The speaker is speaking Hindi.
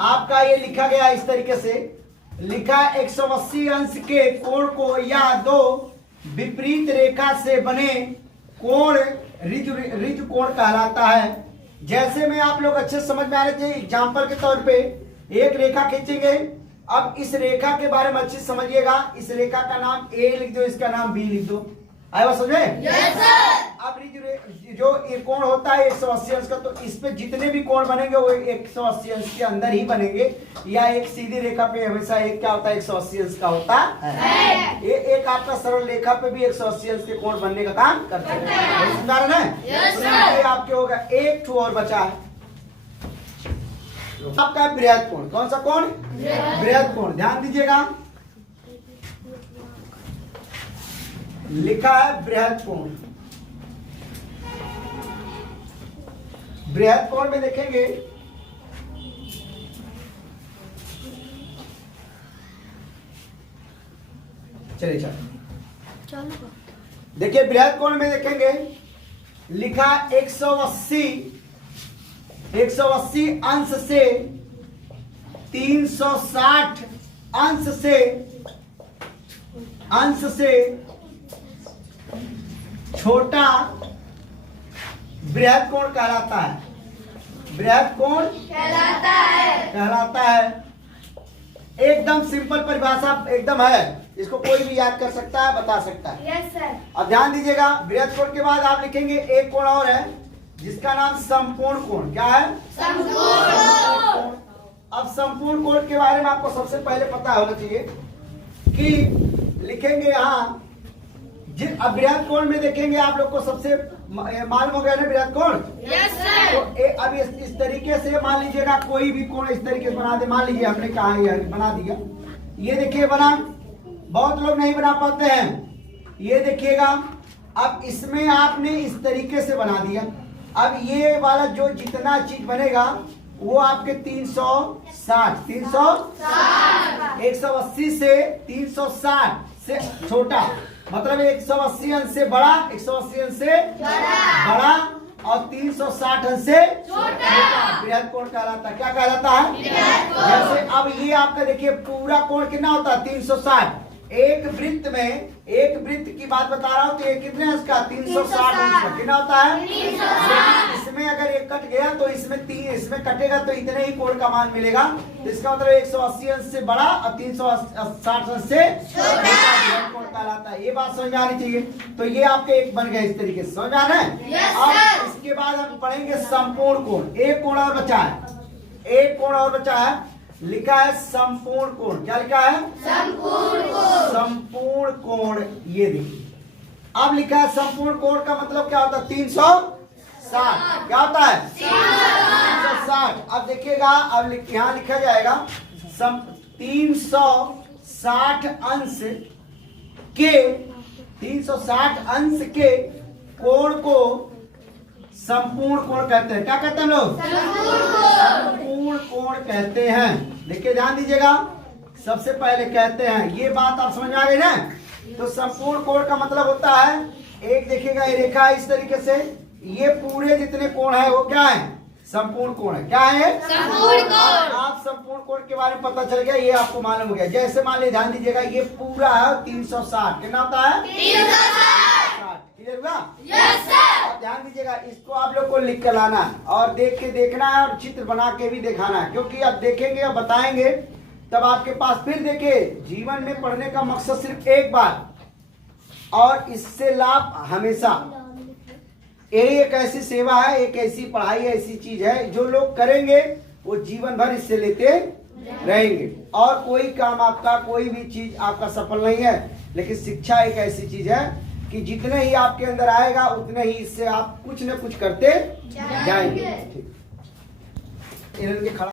आपका ये लिखा गया इस तरीके से, लिखा 180 अंश के कोण को या दो विपरीत रेखा से बने कोण ऋजु कोण कहलाता है। जैसे में आप लोग अच्छे समझ में आ रहे थे, एग्जाम्पल के तौर पे एक रेखा खींचेंगे। अब इस रेखा के बारे में अच्छे समझिएगा। इस रेखा का नाम ए लिख दो, इसका नाम बी लिख दो। आया बात समझे? Yes sir. अब जो ये कोण होता है 180 अंश का, तो इस पे जितने भी कोण बनेंगे वो 180 अंश के अंदर ही बनेंगे, या एक सीधी रेखा पे हमेशा एक क्या होता है 180 अंश का होता है। ये एक आपका सरल रेखा पे भी 180 अंश के कोण बनने का काम करते हैं। समझ रहे हैं? ये आपके होगा। एक ठो और बचा है आपका बृहद कोण। कौन सा कोण? बृहद कोण। ध्यान दीजिएगा, लिखा है बृहद कोण। बृहद कोण में देखेंगे चलिए देखिए, बृहद कोण में देखेंगे लिखा 180 अंश से 360 अंश से छोटा बृहद कोण कहलाता है। बृहद कोण कहलाता है। एकदम सिंपल परिभाषा एकदम है, इसको कोई भी याद कर सकता है, बता सकता है। Yes sir. अब ध्यान दीजिएगा, बृहद कोण के बाद आप लिखेंगे एक कोण और है जिसका नाम संपूर्ण कोण। क्या है? संपूर्ण कोण। अब संपूर्ण कोण के बारे में आपको सबसे पहले पता होना चाहिए कि लिखेंगे यहाँ अब बृहद कोण में देखेंगे आप लोग को सबसे मालूम हो गया ना बृहद कोण। Yes sir. तो अब इस तरीके से मान लीजिएगा, कोई भी कोण इस तरीके से बना दे। मान लीजिए हमने कहा ये बना दिया, ये देखिए बना। बहुत लोग नहीं बना पाते हैं। ये देखिएगा, अब इसमें आपने इस तरीके से बना दिया। अब ये वाला जो जितना चीज बनेगा वो आपके 360 180 से 360 से छोटा, मतलब 180 अंश से बड़ा, 180 अंश से बड़ा और 360 अंश से छोटा बृहद कोण कहलाता है। क्या कहलाता है? जैसे अब ये आपका देखिए पूरा कोण कितना होता है? 360। एक वृत्त में, एक वृत्त की बात बता रहा हूँ, तो ये कितने अंश का? 360 अंश का। कितना होता है? इसमें अगर एक कट गया तो इसमें कटेगा तो इतने ही कोण का मान मिलेगा। तो इसका मतलब 180 अंश से बड़ा और 360 अंश से छोटा कोण कहलाता है। ये बात समझ में आनी चाहिए। तो ये आपके एक बन गए इस तरीके से, समझ आना है? अब इसके बाद हम पढ़ेंगे संपूर्ण कोण। एक कोण और बचा है, एक कोण और बचा है, लिखा है संपूर्ण कोण। क्या लिखा है? संपूर्ण कोण। संपूर्ण कोण ये देखिए, अब लिखा है संपूर्ण कोण का मतलब क्या होता है? 360। क्या होता है? 360। अब देखिएगा, अब यहाँ लिखा जाएगा 360 अंश के कोण को संपूर्ण कोण कहते हैं। क्या कहते हैं लोग? संपूर्ण कोण कहते हैं। देखिए ध्यान दीजिएगा, सबसे पहले कहते हैं, ये बात आप समझ में आ गई ना? तो संपूर्ण कोण का मतलब होता है, एक देखिएगा ये रेखा इस तरीके से, ये पूरे जितने कोण है वो क्या है? संपूर्ण कोण है। क्या है? संपूर्ण कोण। आप संपूर्ण कोण के बारे में पता चल गया, ये आपको मालूम हो गया। जैसे मान लीजिए, ध्यान दीजिएगा, ये पूरा है 360। कितना होता है? 360। क्लियर हुआ? Yes sir. अब ध्यान दीजिएगा, इसको आप लोग को लिख कर लाना है और देख के देखना है और चित्र बना के भी दिखाना है, क्योंकि आप देखेंगे और बताएंगे तब आपके पास फिर देखिए, जीवन में पढ़ने का मकसद सिर्फ एक बार और इससे लाभ हमेशा। यही एक ऐसी सेवा है, एक ऐसी पढ़ाई, ऐसी चीज है जो लोग करेंगे वो जीवन भर इससे लेते रहेंगे। और कोई काम आपका, कोई भी चीज आपका सफल नहीं है, लेकिन शिक्षा एक ऐसी चीज है कि जितने ही आपके अंदर आएगा उतने ही इससे आप कुछ न कुछ करते जाएंगे। ठीक, इनके खड़ा